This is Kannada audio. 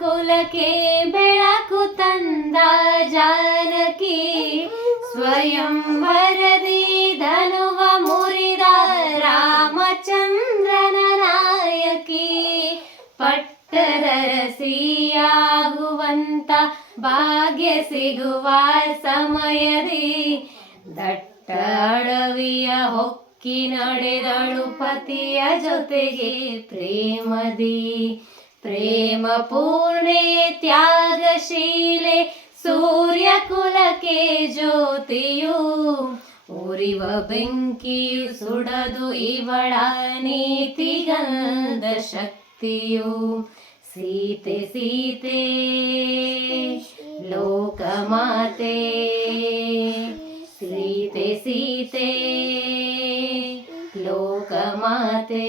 ಕುಲಕ್ಕೆ ಬೆಳಕು ತಂದ ಜಾನಕಿ, ಸ್ವಯಂವರದಿ ಧನುವ ಮುರಿದ ರಾಮಚಂದ್ರನ ನಾಯಕಿ. ಪಟ್ಟದರಸಿಯಾಗುವಂತ ಭಾಗ್ಯ ಸಿಗುವ ಸಮಯದಿ ದಟ್ಟ ಅಡವಿಯ ಹೊಕ್ಕಿ ನಡೆದಳು ಪತಿಯ ಜೊತೆಗೆ ಪ್ರೇಮದಿ. ಪ್ರೇಮ ಪೂರ್ಣೆ ತ್ಯಾಗಶೀಲೆ ಸೂರ್ಯ ಕುಲಕ್ಕೆ ಜ್ಯೋತಿಯು, ಉರಿವ ಬೆಂಕಿಯು ಸುಡದು ಇವಳ ನೀತಿಗಂಧ ಶಕ್ತಿಯು. ಸೀತೆ ಸೀತೆ ಲೋಕಮಾತೆ, ಸೀತೆ ಸೀತೆ ಲೋಕಮಾತೆ.